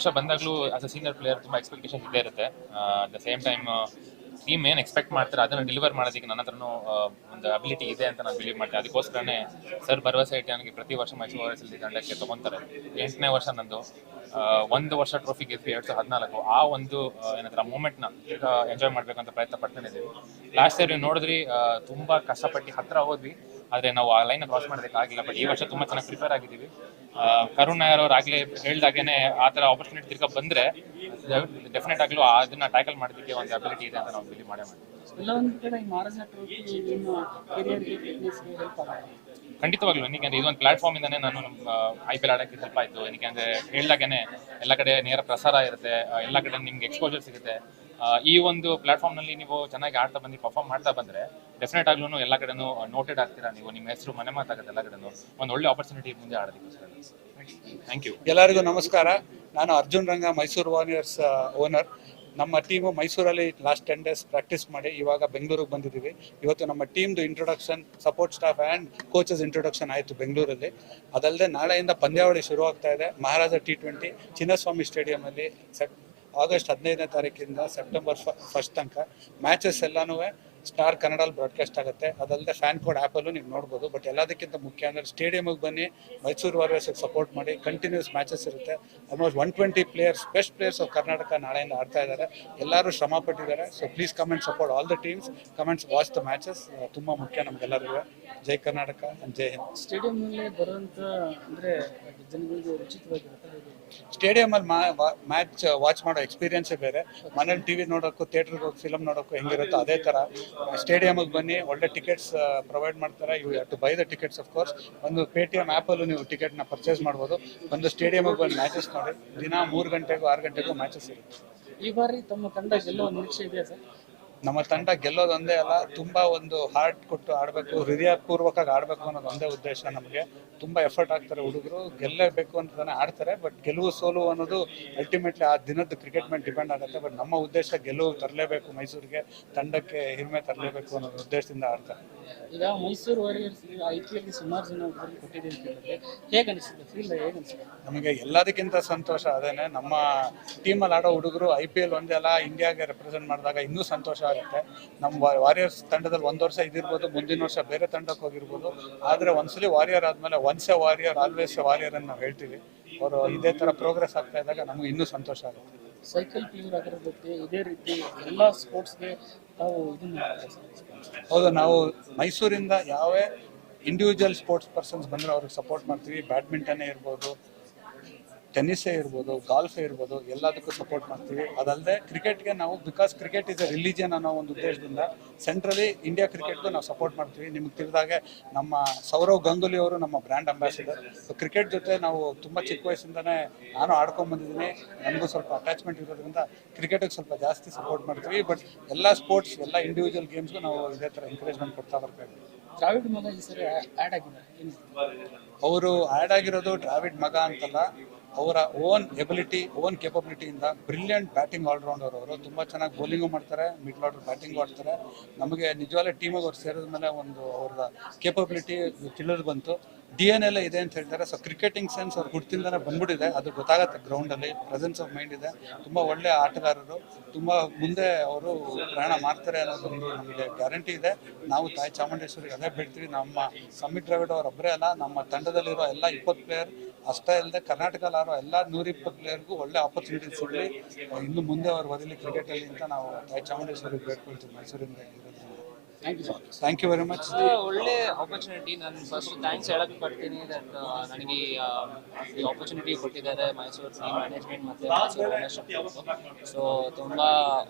ವರ್ಷ ಬಂದಾಗಲೂ ಆಸ್ ಅ senior player ತುಂಬ ಎಕ್ಸ್ಪೆಕ್ಟೇಷನ್ ಇದ್ದೇ ಇರುತ್ತೆ. At the same time team ಏನು ಎಕ್ಸ್ಪೆಕ್ಟ್ ಮಾಡ್ತಾರೆ ಅದನ್ನು ಡೆಲಿವರ್ ಮಾಡೋದಕ್ಕೆ ನನ್ನ ಹತ್ರನೂ ಒಂದು ಅಬಿಲಿಟಿ ಇದೆ ಅಂತ ನಾನು ಬಿಲೀವ್ ಮಾಡ್ತೀನಿ. ಅದಕ್ಕೋಸ್ಕರನೇ ಸರ್ ಭರವಸೆ ಇಟ್ಟು ನನಗೆ ಪ್ರತಿ ವರ್ಷ ಮೈಸೂರು ವಾರಿಯರ್ಸ್ ತಂಡಕ್ಕೆ ತಗೊಂತಾರೆ ಎಂಟನೇ ವರ್ಷ ನಂದು. ಒಂದು ವರ್ಷ ಟ್ರೋಫಿ ಗೆದ್ವಿ ಎರಡ್ ಸಾವಿರದ ಹದಿನಾಲ್ಕು. ಆ ಒಂದು ಏನಂದ್ರೆ ಮೂಮೆಂಟ್ನ ಎಂಜಾಯ್ ಮಾಡ್ಬೇಕಂತ ಪ್ರಯತ್ನ ಪಡ್ತಾನೆ ಇದ್ದೀವಿ ಲಾಸ್ಟ್ ಇಯರ್ ನೀವು ನೋಡಿದ್ರಿ ತುಂಬಾ ಕಷ್ಟಪಟ್ಟು ಹತ್ರ ಹೋದ್ವಿ. ಆದ್ರೆ ನಾವು ಆ ಲೈನ್ ಕ್ರಾಸ್ ಮಾಡೋದಕ್ಕಾಗಿಲ್ಲ ಬಟ್ ಈ ವರ್ಷ ತುಂಬಾ ಚೆನ್ನಾಗಿ ಪ್ರಿಪೇರ್ ಆಗಿದ್ದೀವಿ. ಕರುಣ್ ನಾಯರ್ ಅವ್ರು ಆಗ್ಲೇ ಹೇಳ್ದಾಗೇನೆ ಆ ಥರ ಆಪರ್ಚುನಿಟಿ ತಿರ್ಗ ಬಂದ್ರೆ ಡೆಫಿನೆಟ್ ಆಗಲೂ ಅದನ್ನ ಟ್ಯಾಕಲ್ ಮಾಡೋದಕ್ಕೆ ಒಂದು ಅಬಿಲಿಟಿ ಇದೆ ಅಂತ ನಾವು ಬಿಲಿ ಮಾಡೇ ಮಾಡ್ತೀವಿ. ಖಂಡಿತವಾಗ್ಲೂ ಏನಕ್ಕೆ ಅಂದ್ರೆ ಇದೊಂದು ಪ್ಲಾಟ್ಫಾರ್ಮ್ ಇಂದಾನೆ ನಾನು ನಮ್ಮ ಐ ಪಿ ಎಲ್ ಆಡಕ್ಕೆ ಸ್ವಲ್ಪ ಆಯಿತು. ಏನಕ್ಕೆ ಅಂದ್ರೆ ಹೇಳ್ದಾಗೇನೆ ಎಲ್ಲ ಕಡೆ ನೇರ ಪ್ರಸಾರ ಇರುತ್ತೆ ಎಲ್ಲ ಕಡೆ ನಿಮ್ಗೆ ಎಕ್ಸ್ಪೋಜರ್ ಸಿಗುತ್ತೆ. ಈ ಒಂದು ಪ್ಲಾಟ್ಫಾರ್ಮ್ನಲ್ಲಿ ನೀವು ಚೆನ್ನಾಗಿ ಆಡ್ತಾ ಬಂದು ಪರ್ಫಾರ್ಮ್ ಮಾಡ್ತಾ ಬಂದ್ರೆ ಡೆಫಿನೆಟ್ ಆಗ್ಲೂ ಎಲ್ಲ ಕಡೆನೂ ನೋಟೆಡ್ ಆಗ್ತೀರಾ ನೀವು? ನಿಮ್ಮ ಹೆಸರು, ಮನೆ ಮಾತಾಗುತ್ತೆ ಎಲ್ಲ ಕಡೆನೂ ಒಂದು ಒಳ್ಳೆ ಆಪರ್ಚುನಿಟಿ ಮುಂದೆ ಆಡೋದಕ್ಕೋಸ್ಕರ. ಥ್ಯಾಂಕ್ ಯು ಎಲ್ಲರಿಗೂ ನಮಸ್ಕಾರ. ನಾನು ಅರ್ಜುನ್ ರಂಗ, ಮೈಸೂರು ವಾರಿಯರ್ಸ್ ಓನರ್ ನಮ್ಮ ಟೀಮು ಮೈಸೂರಲ್ಲಿ ಲಾಸ್ಟ್ ಟೆನ್ ಡೇಸ್ ಪ್ರಾಕ್ಟೀಸ್ ಮಾಡಿ ಇವಾಗ ಬೆಂಗಳೂರಿಗೆ ಬಂದಿದ್ದೀವಿ. ಇವತ್ತು ನಮ್ಮ ಟೀಮ್ದು introduction support staff and coaches introduction ಆಯಿತು ಬೆಂಗಳೂರಲ್ಲಿ. ಅದಲ್ಲದೆ ನಾಳೆಯಿಂದ ಪಂದ್ಯಾವಳಿ ಶುರು ಆಗ್ತಾ ಇದೆ. ಮಹಾರಾಜ ಟಿ ಟ್ವೆಂಟಿ ಚಿನ್ನಸ್ವಾಮಿ ಸ್ಟೇಡಿಯಮಲ್ಲಿ ಸೆಪ್ ಆಗಸ್ಟ್ ಹದಿನೈದನೇ ತಾರೀಕಿಂದ ಸೆಪ್ಟೆಂಬರ್ ಫಸ್ಟ್ ತನಕ ಮ್ಯಾಚಸ್ ಎಲ್ಲನೂ ಸ್ಟಾರ್ ಕನ್ನಡಲ್ಲಿ ಬ್ರಾಡ್ಕಾಸ್ಟ್ ಆಗುತ್ತೆ. ಅದಲ್ಲದೆ ಫ್ಯಾನ್ ಕೋಡ್ ಆ್ಯಪಲ್ಲೂ ನೀವು ನೋಡ್ಬೋದು. ಬಟ್ ಎಲ್ಲದಕ್ಕಿಂತ ಮುಖ್ಯ ಅಂದರೆ ಸ್ಟೇಡಿಯಮಿಗೆ ಬನ್ನಿ ಮೈಸೂರು ವಾರಿಯರ್ಸಿಗೆ ಸಪೋರ್ಟ್ ಮಾಡಿ ಕಂಟಿನ್ಯೂಸ್ ಮ್ಯಾಚಸ್ ಇರುತ್ತೆ. Almost one twenty players best players of Karnataka ನಾಳೆಯಿಂದ ಆಡ್ತಾ ಇದ್ದಾರೆ. ಎಲ್ಲರೂ ಶ್ರಮ ಪಟ್ಟಿದ್ದಾರೆ. So please comment support all the teams comments watch the matches ತುಂಬ ಮುಖ್ಯ ನಮಗೆಲ್ಲರಿಗೂ. ಜೈ ಕರ್ನಾಟಕ ಜೈ ಹಿಂದ್ ಸ್ಟೇಡಿಯಂನಲ್ಲೇ ಬರುವಂಥ ಅಂದರೆ ಜನಗಳಿಗೆ ಉಚಿತವಾಗಿರುತ್ತೆ? ಸ್ಟೇಡಿಯಮಲ್ಲಿ ಮ್ಯಾಚ್ ವಾಚ್ ಮಾಡೋ ಎಕ್ಸ್ಪೀರಿಯನ್ಸೇ ಬೇರೆ. ಮನೇಲಿ ಟಿವಿ ನೋಡೋಕ್ಕೂ, ಥಿಯೇಟ್ರಿಗೆ ಹೋಗಿ ಫಿಲಮ್ ನೋಡೋಕ್ಕೂ ಹೆಂಗಿರುತ್ತೋ ಅದೇ ಥರ. ಸ್ಟೇಡಿಯಮಿಗೆ ಬನ್ನಿ, ಒಳ್ಳೆ ಟಿಕೆಟ್ಸ್ ಪ್ರೊವೈಡ್ ಮಾಡ್ತಾರೆ. You to buy the tickets of course ಒಂದು ಪೇ ಟಿ ಎಂ ಆ್ಯಪಲ್ಲೂ ನೀವು ಟಿಕೆಟ್ನ ಪರ್ಚೇಸ್ ಮಾಡ್ಬೋದು. ಒಂದು ಸ್ಟೇಡಿಯಮಿಗೆ ಬಂದು ಮ್ಯಾಚಸ್ ನೋಡಿ. ದಿನ ಮೂರು ಗಂಟೆಗೂ, ಆರು ಗಂಟೆಗೂ ಮ್ಯಾಚಸ್ ಇರುತ್ತೆ. ಈ ಬಾರಿ ತಮ್ಮ ತಂಡ ಗೆಲ್ಲುವ ನಿರೀಕ್ಷೆ ಇದೆಯಾ ಸರ್? ನಮ್ಮ ತಂಡ ಗೆಲ್ಲೋದೊಂದೇ ಅಲ್ಲ, ತುಂಬಾ ಒಂದು ಹಾರ್ಟ್ ಕೊಟ್ಟು ಆಡಬೇಕು, ಹೃದಯಪೂರ್ವಕವಾಗಿ ಆಡಬೇಕು ಅನ್ನೋದು ಒಂದೇ ಉದ್ದೇಶ ನಮಗೆ. ತುಂಬಾ ಎಫರ್ಟ್ ಆಗ್ತಾರೆ ಹುಡುಗರು ಗೆಲ್ಲಬೇಕು ಅಂತಾನೆ ಆಡ್ತಾರೆ ಬಟ್ ಗೆಲುವು ಸೋಲು ಅನ್ನೋದು ಅಲ್ಟಿಮೇಟ್ಲಿ ಆ ದಿನದ ಕ್ರಿಕೆಟ್ ಮೇಲೆ ಡಿಪೆಂಡ್ ಆಗುತ್ತೆ. ಬಟ್ ನಮ್ಮ ಉದ್ದೇಶ ಗೆಲುವು ತರಲೇಬೇಕು ಮೈಸೂರಿಗೆ, ತಂಡಕ್ಕೆ ಹಿರಿಮೆ ತರಲೇಬೇಕು ಅನ್ನೋ ಉದ್ದೇಶದಿಂದ ಆಡ್ತಾರೆ. ಈಗ ಮೈಸೂರು ವಾರಿಯರ್ಸ್ ಐ ಪಿ ಸುಮಾರು ಜನ ಅಂತ ಹೇಳಿದ್ರೆ ಹೇಗೆ ಅನಿಸುತ್ತೆ? ಫೀಲ್ ಹೇಗೆ ಅನಿಸುತ್ತೆ? ನಮಗೆ ಎಲ್ಲದಕ್ಕಿಂತ ಸಂತೋಷ ಅದೇನೆ. ನಮ್ಮ ಟೀಮಲ್ಲಿ ಆಡೋ ಹುಡುಗರು ಐ ಪಿ ಎಲ್ ಒಂದೆಲ್ಲ ಅಲ್ಲ ಇಂಡಿಯಾಗೆ ರೆಪ್ರೆಸೆಂಟ್ ಮಾಡಿದಾಗ ಇನ್ನೂ ಸಂತೋಷ ಆಗುತ್ತೆ. ನಮ್ಮ ವಾರಿಯರ್ಸ್ ತಂಡದಲ್ಲಿ ಒಂದು ವರ್ಷ ಇದಿರ್ಬೋದು ಮುಂದಿನ ವರ್ಷ ಬೇರೆ ತಂಡಕ್ಕೆ ಹೋಗಿರ್ಬೋದು. ಆದರೆ ಒಂದ್ಸಲಿ ವಾರಿಯರ್ ಆದಮೇಲೆ once a warrior always warrior ಅಂತ ನಾವು ಹೇಳ್ತೀವಿ. ಅವರು ಇದೇ ಥರ ಪ್ರೋಗ್ರೆಸ್ ಆಗ್ತಾ ಇದ್ದಾಗ ನಮಗೆ ಇನ್ನೂ ಸಂತೋಷ ಆಗುತ್ತೆ. ಸೈಕಲ್ ಪ್ಲೇಯರ್ ಆಗಿರೋದಕ್ಕೆ ಇದೇ ರೀತಿ ಎಲ್ಲ ಸ್ಪೋರ್ಟ್ಸ್ಗೆ ತಾವು ಇದನ್ನು ಹೌದು ನಾವು ಮೈಸೂರಿಂದ ಯಾವೇ ಇಂಡಿವಿಜುವಲ್ ಸ್ಪೋರ್ಟ್ಸ್ ಪರ್ಸನ್ಸ್ ಬಂದರೆ ಅವ್ರಿಗೆ ಸಪೋರ್ಟ್ ಮಾಡ್ತೀವಿ. ಬ್ಯಾಡ್ಮಿಂಟನ್ನೇ ಇರ್ಬೋದು ಟೆನ್ನಿಸೇ ಇರ್ಬೋದು ಗಾಲ್ಫೇ ಇರ್ಬೋದು ಎಲ್ಲದಕ್ಕೂ ಸಪೋರ್ಟ್ ಮಾಡ್ತೀವಿ. ಅದಲ್ಲದೆ ಕ್ರಿಕೆಟ್ಗೆ ನಾವು because cricket is a religion ಅನ್ನೋ ಒಂದು ಉದ್ದೇಶದಿಂದ ಸೆಂಟ್ರಲಿ ಇಂಡಿಯಾ ಕ್ರಿಕೆಟ್ಗೂ ನಾವು ಸಪೋರ್ಟ್ ಮಾಡ್ತೀವಿ. ನಿಮ್ಗೆ ತಿಳಿದಾಗೆ ನಮ್ಮ ಸೌರವ್ ಗಂಗೂಲಿ ಅವರು ನಮ್ಮ ಬ್ರ್ಯಾಂಡ್ ಅಂಬಾಸಿಡರ್ ಸೊ ಕ್ರಿಕೆಟ್ ಜೊತೆ ನಾವು ತುಂಬ ಚಿಕ್ಕ ವಯಸ್ಸಿಂದನೇ ನಾನು ಆಡ್ಕೊಂಡ್ ಬಂದಿದ್ದೀನಿ. ನನಗೂ ಸ್ವಲ್ಪ ಅಟ್ಯಾಚ್ಮೆಂಟ್ ಇರೋದ್ರಿಂದ ಕ್ರಿಕೆಟಿಗೆ ಸ್ವಲ್ಪ ಜಾಸ್ತಿ ಸಪೋರ್ಟ್ ಮಾಡ್ತೀವಿ. ಬಟ್ ಎಲ್ಲ ಸ್ಪೋರ್ಟ್ಸ್ ಎಲ್ಲ ಇಂಡಿವಿಜುವಲ್ ಗೇಮ್ಸ್ಗೂ ನಾವು ಇದೇ ಥರ ಎಂಕರೇಜ್ಮೆಂಟ್ ಕೊಡ್ತಾ ಬರ್ತಾ ಇದ್ದೀವಿ. ದ್ರಾವಿಡ್ ಮಗ ಈ ಸರಿ ಆ್ಯಡ್ ಆಗಿದ್ದಾರೆ ಅವರು ಆ್ಯಡ್ ಆಗಿರೋದು ಡ್ರಾವಿಡ್ ಮಗ ಅಂತಲ್ಲ. ಅವರ ಓನ್ ಎಬಿಲಿಟಿ ಓನ್ ಕೆಪಬಿಲಿಟಿಯಿಂದ ಬ್ರಿಲಿಯಂಟ್ ಬ್ಯಾಟಿಂಗ್ ಆಲ್ರೌಂಡರ್ ಅವರು. ತುಂಬ ಚೆನ್ನಾಗಿ ಬೌಲಿಂಗು ಮಾಡ್ತಾರೆ ಮಿಡ್ಲ್ ಆರ್ಡರ್ ಬ್ಯಾಟಿಂಗ್ ಆಡ್ತಾರೆ. ನಮಗೆ ನಿಜವಾಗ್ಲೂ ಟೀಮಿಗೆ ಅವ್ರು ಸೇರಿದ ಮೇಲೆ ಒಂದು ಅವ್ರದ ಕೇಪಬಿಲಿಟಿ ತಿಳಿದು ಬಂತು. ಡಿ ಎನ್ ಎಲ್ಲ ಇದೆ ಅಂತ ಹೇಳ್ತಾರೆ. ಸೊ ಕ್ರಿಕೆಟಿಂಗ್ ಸೆನ್ಸ್ ಅವ್ರು ಹುಟ್ಟಿಂದನೇ ಬಂದ್ಬಿಟ್ಟಿದೆ. ಅದು ಗೊತ್ತಾಗುತ್ತೆ ಗ್ರೌಂಡಲ್ಲಿ ಪ್ರೆಸೆನ್ಸ್ ಆಫ್ ಮೈಂಡ್ ಇದೆ. ತುಂಬ ಒಳ್ಳೆ ಆಟಗಾರರು. ತುಂಬ ಮುಂದೆ ಅವರು ಪ್ರಯಾಣ ಮಾಡ್ತಾರೆ ಅನ್ನೋದೊಂದು ನಮಗೆ ಗ್ಯಾರಂಟಿ ಇದೆ. ನಾವು ತಾಯಿ ಚಾಮುಂಡೇಶ್ವರಿ ಅದೇ ಬಿಡ್ತೀವಿ. ನಮ್ಮ ಸಮಿತ್ ದ್ರಾವಿಡ್ ಅವರೊಬ್ಬರೇ ಅಲ್ಲ. ನಮ್ಮ ತಂಡದಲ್ಲಿರೋ ಎಲ್ಲ ಇಪ್ಪತ್ತು ಪ್ಲೇಯರ್ ಅಷ್ಟೇ ಅಲ್ಲದೆ ಕರ್ನಾಟಕದಲ್ಲಿ ಆರೋ ಎಲ್ಲ ನೂರಿಪ್ಪತ್ತು ಪ್ಲೇಯರ್ಗೂ ಒಳ್ಳೆ ಆಪರ್ಚುನಿಟಿ ಸಿಗಲಿ ಇನ್ನು ಮುಂದೆ ಅವ್ರು ಬರಲಿ ಕ್ರಿಕೆಟಲ್ಲಿ ಅಂತ ನಾವು ತಾಯಿ ಚಾಮುಂಡೇಶ್ವರಿಗೆ ಬೇಡ್ಕೊಳ್ತೀವಿ ಮೈಸೂರಿಂದ ಥ್ಯಾಂಕ್ ಯು ವೆರಿ ಮಚ್ ಒಳ್ಳೆ ಆಪರ್ಚುನಿಟಿ ನಾನು ಫಸ್ಟ್ ಥ್ಯಾಂಕ್ಸ್ ಹೇಳಕ್ ಪಡ್ತೀನಿ ದಟ್ ನನಗೆ ಈ, ಆ, ಈ ಆಪರ್ಚುನಿಟಿ ಕೊಟ್ಟಿದ್ದಾರೆ ಮೈಸೂರು ಟೀಮ್ ಮ್ಯಾನೇಜ್ಮೆಂಟ್ ಮತ್ತೆ ಮೈಸೂರು ಸೊ ತುಂಬಾ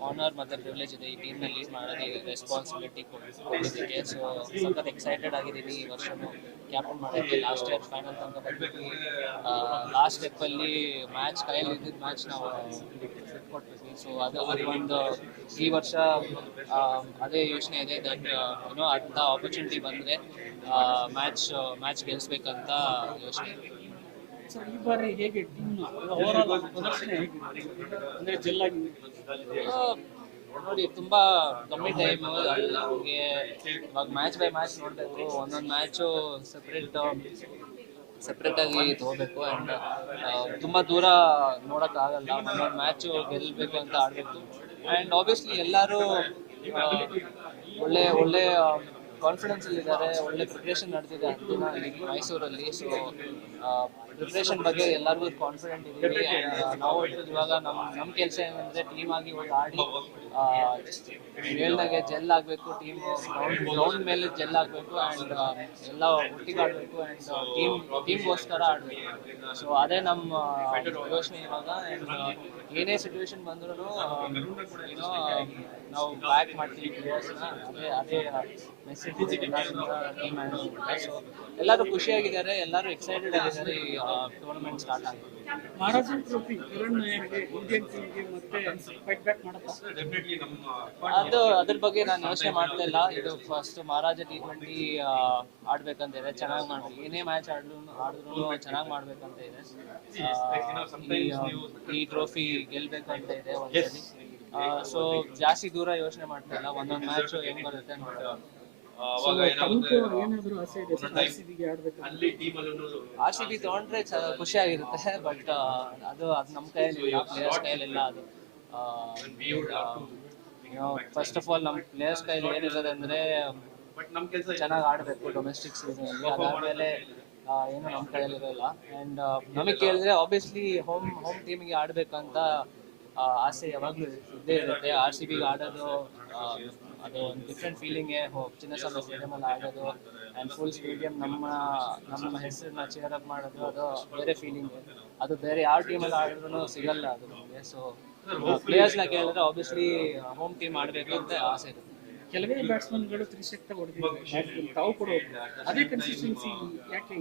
ಆನರ್ ಮತ್ತೆ ಪ್ರಿವಿಲೇಜ್ ಇದೆ ಈ ಟೀಮ್ನಲ್ಲಿ ಮಾಡೋದು ರೆಸ್ಪಾನ್ಸಿಬಿಲಿಟಿ ಕೊಟ್ಟಿದ್ದಕ್ಕೆ. ಸೊ ಸಖತ್ ಎಕ್ಸೈಟೆಡ್ ಆಗಿದ್ದೀನಿ ಈ ವರ್ಷನೂ. ಕ್ಯಾಪ್ಟನ್ ಮಾಡೋಕ್ಕೆ ಲಾಸ್ಟ್ ಇಯರ್ ಫೈನಲ್ ತನಕ ಬಂದ್ಬಿಟ್ಟು ಲಾಸ್ಟ್ ಸ್ಟೆಪ್ಪಲ್ಲಿ ಮ್ಯಾಚ್ ಕೈಯಲ್ಲಿ ಇದ್ದಿದ್ದ ಮ್ಯಾಚ್ ನಾವು ಕೊಟ್ಬಿಟ್ವಿ ಸೊ ಅದು ಅದು ಒಂದು ಈ ವರ್ಷ ಅದೇ ಯೋಚನೆ ಇದೆ. ದಟ್ ಏನೋ ಅಂಥ ಆಪರ್ಚುನಿಟಿ ಬಂದರೆ ಮ್ಯಾಚ್ ಮ್ಯಾಚ್ ಗೆಲ್ಲಿಸ್ಬೇಕಂತ ಯೋಚನೆ. ಸರ್ ಈ ಬಾರಿ ಹೇಗೆ ಟೀಮ್ ಓವರಾಲ್ ಪ್ರದರ್ಶನ ಹೇಗಿದೆ ಅಂದರೆ ಜೆಲ್ಲಾಗಿ ನೋಡಿ ತುಂಬಾ ಕಮ್ಮಿ ಟೈಮ್ ನಮಗೆ ಇವಾಗ ಮ್ಯಾಚ್ ಬೈ ಮ್ಯಾಚ್ ನೋಡಬೇಕು ಒಂದೊಂದು ಮ್ಯಾಚು ಸಪ್ರೇಟ್ ಸಪ್ರೇಟಾಗಿ ತಗೋಬೇಕು ಆ್ಯಂಡ್ ತುಂಬ ದೂರ ನೋಡೋಕ್ಕಾಗಲ್ಲ ಒಂದೊಂದು ಮ್ಯಾಚು ಗೆಲ್ಲಬೇಕು ಅಂತ ಆಡಬೇಕು. ಆ್ಯಂಡ್ ಆಬ್ವಿಯಸ್ಲಿ ಎಲ್ಲರೂ ಒಳ್ಳೆ ಒಳ್ಳೆ ಕಾನ್ಫಿಡೆನ್ಸ್ ಅಲ್ಲಿ ಇದ್ದಾರೆ, ಒಳ್ಳೆ ಪ್ರಿಪ್ರೇಷನ್ ನಡೆದಿದೆ ಇಲ್ಲಿ ಮೈಸೂರಲ್ಲಿ? ಸೊ ಪ್ರಿಪ್ರೇಷನ್ ಬಗ್ಗೆ ಎಲ್ಲರಿಗೂ ಕಾನ್ಫಿಡೆಂಟ್ ಇದ್ದೀವಿ. ನಾವು ಇವಾಗ ನಮ್ಮ ನಮ್ಮ ಕೆಲಸ ಏನಂದ್ರೆ ಟೀಮ್ ಆಗಿ ಒಂದು ಆಡಿ ಮೇಲ್ನಾಗೆ ಜೆಲ್ ಆಗಬೇಕು ಟೀಮ್ ಗ್ರೌಂಡ್ ಮೇಲೆ ಜೆಲ್ ಆಗಬೇಕು ಆ್ಯಂಡ್ ಎಲ್ಲ ಒಟ್ಟಿಗೆ ಆಡಬೇಕು ಆ್ಯಂಡ್ ಟೀಮ್ ಟೀಮ್ಗೋಸ್ಕರ ಆಡಬೇಕು. ಸೊ ಅದೇ ನಮ್ಮ ಯೋಚನೆ ಇವಾಗ. ಆ್ಯಂಡ್ ಏನೇ ಸಿಚುವೇಶನ್ ಬಂದ್ರೂ ಏನೋ ನಾವು ಬ್ಯಾಕ್ ಮಾಡ್ತೀವಿ ಅದೇ ಅದೇ ಮೆಸೇಜ್ ಎಲ್ಲರೂ ಖುಷಿಯಾಗಿದ್ದಾರೆ. ಎಲ್ಲರೂ ಎಕ್ಸೈಟೆಡ್ ಆಗಿದ್ದಾರೆ ಈ ಟೂರ್ನಮೆಂಟ್ ಸ್ಟಾರ್ಟ್ ಆಗಿದೆ. ಮಹಾರಾಜನ್ ಟ್ರೋಫಿ ಕಿರಣ್ ನಾಯರ್ಗೆ ಇಂಡಿಯನ್ ಟೀಮ್ಗೆ ಮತ್ತೆ ಫೈಟ್ ಬ್ಯಾಕ್ ಮಾಡತ್ತಾ ಅದು ಅದ್ರ ಬಗ್ಗೆ ನಾನು ಯೋಚನೆ ಮಾಡ್ತಾ ಇಲ್ಲ. ಇದು ಫಸ್ಟ್ ಮಹಾರಾಜ ಟಿ ಟ್ವೆಂಟಿ ಆಡ್ಬೇಕಂತ ಇದೆ ಚೆನ್ನಾಗಿ ಮಾಡ್ಬೇಕು ಏನೇ ಮ್ಯಾಚ್ ಆಡಿದ್ರು ಆಡಿದ್ರು ಚೆನ್ನಾಗಿ ಮಾಡ್ಬೇಕಂತ ಇದೆ ಈ, ಟ್ರೋಫಿ ಗೆಲ್ಬೇಕಂತ ಇದೆ ಒಂದ್ಸಲಿ. ಸೊ ಜಾಸ್ತಿ ದೂರ ಯೋಚನೆ ಮಾಡ್ತಾ ಇಲ್ಲ ಒಂದೊಂದು ಮ್ಯಾಚ್ ಹೆಂಗ್ ಬರುತ್ತೆ ನೋಡ್ತಾ ಆರ್ ಸಿ ಬಿ ತಗೊಂಡ್ರೆ ಖುಷಿ ಆಗಿರುತ್ತೆ ಬಟ್ ಅದು ಅದು ನಮ್ಮ ಕೈಯಲ್ಲಿ ಇಲ್ಲ ಪ್ಲೇಯರ್ಸ್ ಕೈಯಲ್ಲಿಲ್ಲ ಅದು. ಫಸ್ಟ್ ಆಫ್ ಆಲ್ ನಮ್ಮ ಪ್ಲೇಯರ್ಸ್ ಕೈಯಲ್ಲಿ ಏನಿರೋದು ಅಂದ್ರೆ ಚೆನ್ನಾಗಿ ಆಡಬೇಕು ಡೊಮೆಸ್ಟಿಕ್ ಸೀಸನಲ್ಲಿ ಅದಾದ್ಮೇಲೆ ಏನು ನಮ್ಮ ಕೈಯಲ್ಲಿ ಇರೋಲ್ಲ. ಅಂಡ್ ನಮಗೆ ಕೇಳಿದ್ರೆ ಆಬ್ವಿಯಸ್ಲಿ ಹೋಮ್ ಹೋಮ್ ಟೀಮಿಗೆ ಆಡಬೇಕಂತ ಆಸೆ ಯಾವಾಗಲೂ ಇದ್ದೇ ಇರುತ್ತೆ. ಆರ್ ಸಿ ಬಿಗೆ ಆಡೋದು ಅದು ಒಂದು ಡಿಫ್ರೆಂಟ್ ಫೀಲಿಂಗೇ ಚಿನ್ನಸ್ವಾಮಿ ಸ್ಟೇಡಿಯಮಲ್ಲಿ ಆಡೋದು ಅಂಡ್ ಫುಲ್ ಸ್ಟೇಡಿಯಂ ನಮ್ಮ ನಮ್ಮ ಹೆಸರನ್ನ ಚೇರ್ ಅಪ್ ಮಾಡೋದು, ಅದು ಬೇರೆ ಫೀಲಿಂಗ್ ಅದು ಬೇರೆ ಯಾವ ಅಲ್ಲಿ ಆಡಿದ್ರು ಸಿಗಲ್ಲ ಅದು ನಮಗೆ. ಸೊ ನ ಕೇಳಿದ್ರೆ ಆಬ್ವಿಯಸ್ಲಿ ಹೋಮ್ ಟೀಮ್ ಆಡಬೇಕು ಅಂತ ಆಸೆ ಇರುತ್ತೆ. ಕೆಲವೇ ಬ್ಯಾಟ್ಸ್ಮನ್ಗಳು ತ್ರಿಶಕ್ತ ಹೊಡೆದಿದ್ದಾರೆ. ತಾವು ಕೂಡ. ಅದೇ ಕನ್ಸಿಸ್ಟೆನ್ಸಿ ಯಾಕೆ?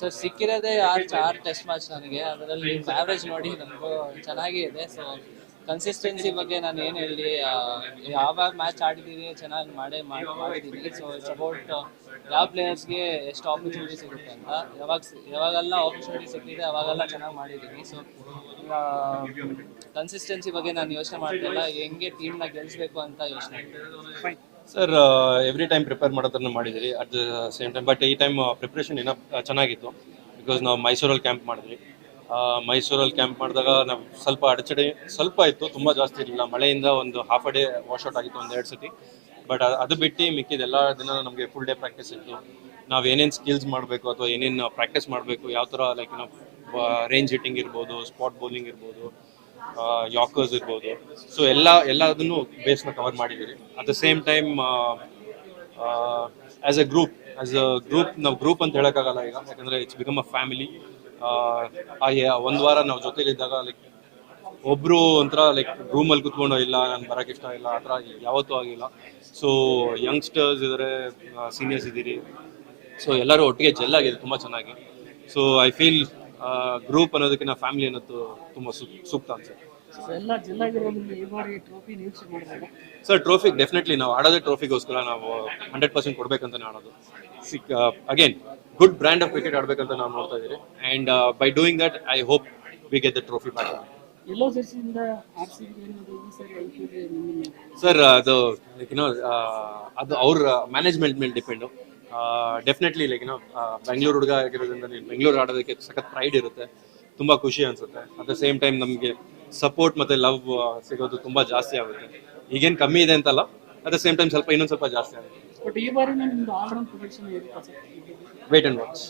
ಸೊ ಸಿಕ್ಕಿರೋದೇ ಆರು ಆರ್ ಟೆಸ್ಟ್ ಮ್ಯಾಚ್ ನನಗೆ. ಅದರಲ್ಲಿ ಆವ್ರೇಜ್ ನೋಡಿ ನನಗೂ ಚೆನ್ನಾಗೇ ಇದೆ. ಸೊ ಕನ್ಸಿಸ್ಟೆನ್ಸಿ ಬಗ್ಗೆ ನಾನು ಏನು ಹೇಳಿ ಯಾವಾಗ ಮ್ಯಾಚ್ ಆಡಿದ್ದೀನಿ ಚೆನ್ನಾಗಿ ಮಾಡೇ ಮಾಡಿ ಮಾಡಿದ್ದೀನಿ ಸೊ ಇಟ್ಸ್ ಅಬೌಟ್ ಯಾವ ಪ್ಲೇಯರ್ಸ್ಗೆ ಎಷ್ಟು ಆಪರ್ಚುನಿಟಿ ಸಿಗುತ್ತೆ ಅಂತ. ಯಾವಾಗ ಯಾವಾಗೆಲ್ಲ ಆಪರ್ಚುನಿಟಿ ಸಿಕ್ಕಿದೆ ಅವಾಗೆಲ್ಲ ಚೆನ್ನಾಗಿ ಮಾಡಿದ್ದೀನಿ ಸೊ ಕನ್ಸಿಸ್ಟೆನ್ಸಿ ಬಗ್ಗೆ ನಾನು ಯೋಚನೆ ಮಾಡ್ತಿಲ್ಲ. ಹೆಂಗೆ ಟೀಮ್ನ ಗೆಲ್ಲಿಸ್ಬೇಕು ಅಂತ ಯೋಚನೆ ಸರ್ ಎವ್ರಿ ಟೈಮ್ ಪ್ರಿಪೇರ್ ಮಾಡೋದನ್ನ ಮಾಡಿದಿರಿ at the same time but ಈ ಟೈಮ್ ಪ್ರಿಪ್ರೇಷನ್ ಏನೋ ಚೆನ್ನಾಗಿತ್ತು. ಬಿಕಾಸ್ ನಾವು ಮೈಸೂರಲ್ಲಿ ಕ್ಯಾಂಪ್ ಮಾಡಿದ್ವಿ. ಮೈಸೂರಲ್ಲಿ ಕ್ಯಾಂಪ್ ಮಾಡಿದಾಗ ನಾವು ಸ್ವಲ್ಪ ಅಡಚಣೆ, ಸ್ವಲ್ಪ ಇತ್ತು ತುಂಬ ಜಾಸ್ತಿ ಇರಲಿಲ್ಲ. ಮಳೆಯಿಂದ ಒಂದು ಹಾಫ್ ಡೇ ವಾಶ್ಔಟ್ ಆಗಿತ್ತು ಒಂದು ಎರಡು ಸತಿ ಬಟ್ ಅದು ಬಿಟ್ಟು ಮಿಕ್ಕಿದ ಎಲ್ಲ ದಿನ ನಮಗೆ ಫುಲ್ ಡೇ ಪ್ರಾಕ್ಟೀಸ್ ಇತ್ತು. ನಾವು ಏನೇನು ಸ್ಕಿಲ್ಸ್ ಮಾಡಬೇಕು ಅಥವಾ ಏನೇನು ಪ್ರಾಕ್ಟೀಸ್ ಮಾಡಬೇಕು ಯಾವ ಥರ ಲೈಕ್ ನಾವು ರೇಂಜ್ ಹಿಟ್ಟಿಂಗ್ ಇರ್ಬೋದು ಸ್ಪಾಟ್ ಬೌಲಿಂಗ್ ಇರ್ಬೋದು ಯಾಕರ್ಸ್ ಇರ್ಬೋದು. ಸೊ ಎಲ್ಲ, ಎಲ್ಲದನ್ನು ಬೇಸ್ನ ಕವರ್ ಮಾಡಿದ್ದೀರಿ. At the same time as a group as a group ನಾವು ಗ್ರೂಪ್ ಅಂತ ಹೇಳೋಕ್ಕಾಗಲ್ಲ ಈಗ. ಯಾಕಂದರೆ ಇಟ್ಸ್ ಬಿಕಮ್ ಅ ಫ್ಯಾಮಿಲಿ ಒಂದು ವಾರ ನಾವು ಜೊತೆಲಿದ್ದಾಗ ಲೈಕ್ ಒಬ್ರು ಒಂಥರ ಲೈಕ್ ರೂಮಲ್ಲಿ ಕುತ್ಕೊಂಡು ಇಲ್ಲ ನಾನು ಬರೋಕ್ಕೆ ಇಷ್ಟ ಇಲ್ಲ, ಆ ಥರ ಯಾವತ್ತೂ ಆಗಿಲ್ಲ. ಸೊ ಯಂಗ್ಸ್ಟರ್ಸ್ ಇದ್ದಾರೆ ಸೀನಿಯರ್ಸ್ ಇದ್ದೀರಿ. ಸೊ ಎಲ್ಲರೂ ಒಟ್ಟಿಗೆ ಜೆಲ್ ಆಗಿದೆ, ತುಂಬ ಚೆನ್ನಾಗಿ. ಸೊ ಐ ಫೀಲ್ ಗ್ರೂಪ್ ಅನ್ನೋದಕ್ಕಿಂತ ಫ್ಯಾಮಿಲಿ ಅನ್ನೋದು ತುಂಬಾ ಸೂಕ್ತ ಅನ್ಸುತ್ತೆ ಸರ್ ಟ್ರೋಫಿ ಡೆಫಿನೆಟ್ಲಿ ನಾವು ಆಡೋದೇ ಟ್ರೋಫಿಗೋಸ್ಕರ ನಾವು ಹಂಡ್ರೆಡ್ ಪರ್ಸೆಂಟ್ ಕೊಡ್ಬೇಕಂತಾನೆ ಆಡೋದು. Sick again good brand of cricket ಆಡ್ಬೇಕಂತ ನಾವು ನೋಡ್ತಾ ಇದ್ದೀವಿ and by doing that I hope we get the trophy back ಸರಿ ಅದು ಏನೋ ಅದು ಅವ್ರ ಮ್ಯಾನೇಜ್ಮೆಂಟ್ ಮೇಲೆ ಡಿಪೆಂಡು ಡೆಫಿನೆಟ್ಲಿ ಲೈಕ್ ಏನೋ ಬೆಂಗಳೂರು ಹುಡುಗ ಆಗಿರೋದ್ರಿಂದ ನೀನು ಬೆಂಗಳೂರು ಆಡೋದಕ್ಕೆ ಸಖತ್ ಪ್ರೈಡ್ ಇರುತ್ತೆ. ತುಂಬ ಖುಷಿ ಅನ್ಸುತ್ತೆ. ಅಟ್ ದ ಸೇಮ್ ಟೈಮ್ ನಮಗೆ ಸಪೋರ್ಟ್ ಮತ್ತು ಲವ್ ಸಿಗೋದು ತುಂಬ ಜಾಸ್ತಿ ಆಗುತ್ತೆ. ಈಗೇನು ಕಮ್ಮಿ ಇದೆ ಅಂತಲ್ಲ ಅಟ್ ದ ಸೇಮ್ ಟೈಮ್ ಸ್ವಲ್ಪ ಇನ್ನೊಂದು ಸ್ವಲ್ಪ ಜಾಸ್ತಿ ಆಗುತ್ತೆ. Wait and watch